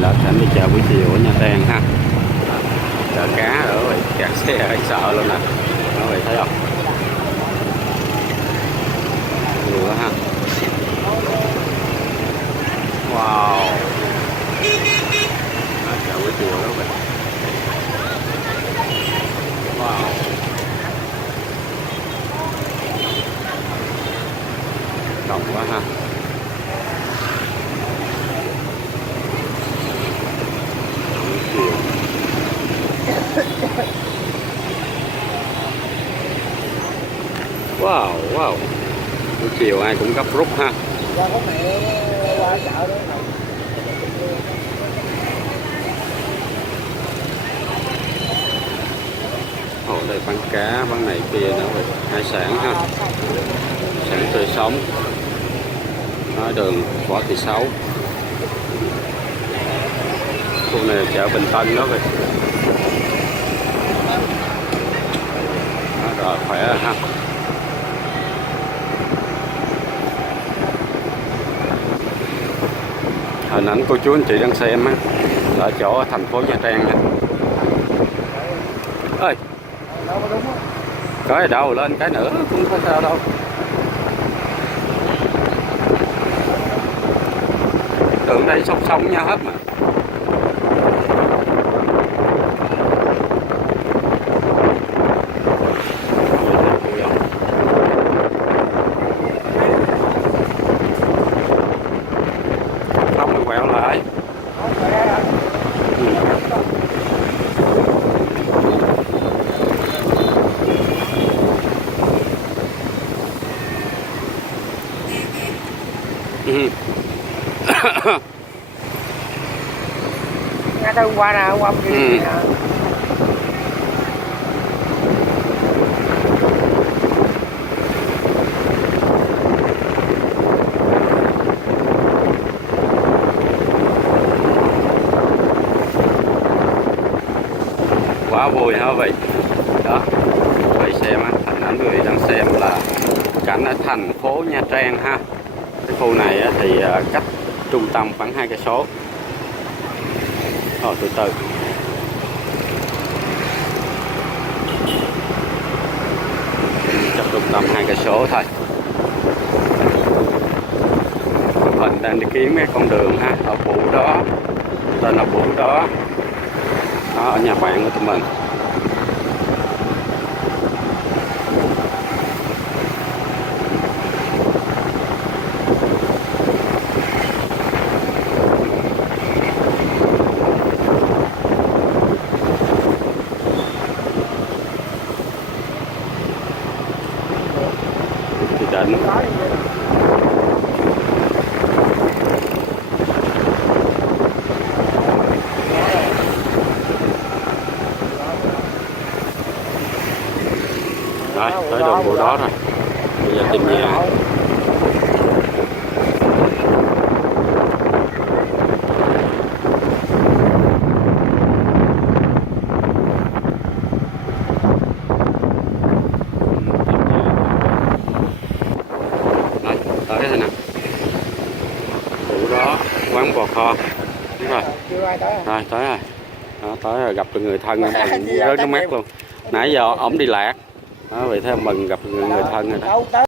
là cảnh đi chợ buổi chiều ở Nha Trang ha. Chợ cá ở vậy, kẹt xe sợ luôn nè. Đó vậy thấy không? Nhiều quá ha. Wow. Chợ buổi chiều đó vậy. Wow. Đông quá ha. Wow, wow. Buổi chiều ai cũng gấp rút ha. Ồ, đây bán cá, bán này kia nữa vậy. Hải sản ha. Sản tươi sống. Đó, đường Võ Thị Sáu. Khu này là chợ Bình Tân đó vậy. Đó, rồi khỏe rồi ha. Hình ảnh cô chú anh chị đang xem á là ở chỗ thành phố Nha Trang nè. Ơi, có gì đâu, lên cái nữa cũng không sao đâu. Tưởng đây song song nhau hết mà. Không được quẹo lại. Nghe tới hôm qua nè, hôm qua mình quá vui hả vậy đó. Vậy xem á, hình ảnh quý vị đang xem là cảnh ở thành phố Nha Trang ha. Cái khu này á, thì cách trung tâm khoảng 2 cây số. Từ từ. Cách trung tâm 2 cây số thôi. Mình đang đi kiếm cái con đường ha, ở Phủ đó, tên là Phủ đó. Đó, ở nhà bạn của tụi mình. Thì định. Rồi, tới đường Phủ đó rồi. Bây giờ tìm nhà. Tới đây nè. Phủ đó, quán bò kho. Đúng rồi. Rồi, tới rồi. Đó, tới rồi, gặp được người thân rồi, mừng rớt nước mắt luôn. Nãy giờ ổng đi lạc. Đó, vậy thế mừng gặp người thân rồi đó.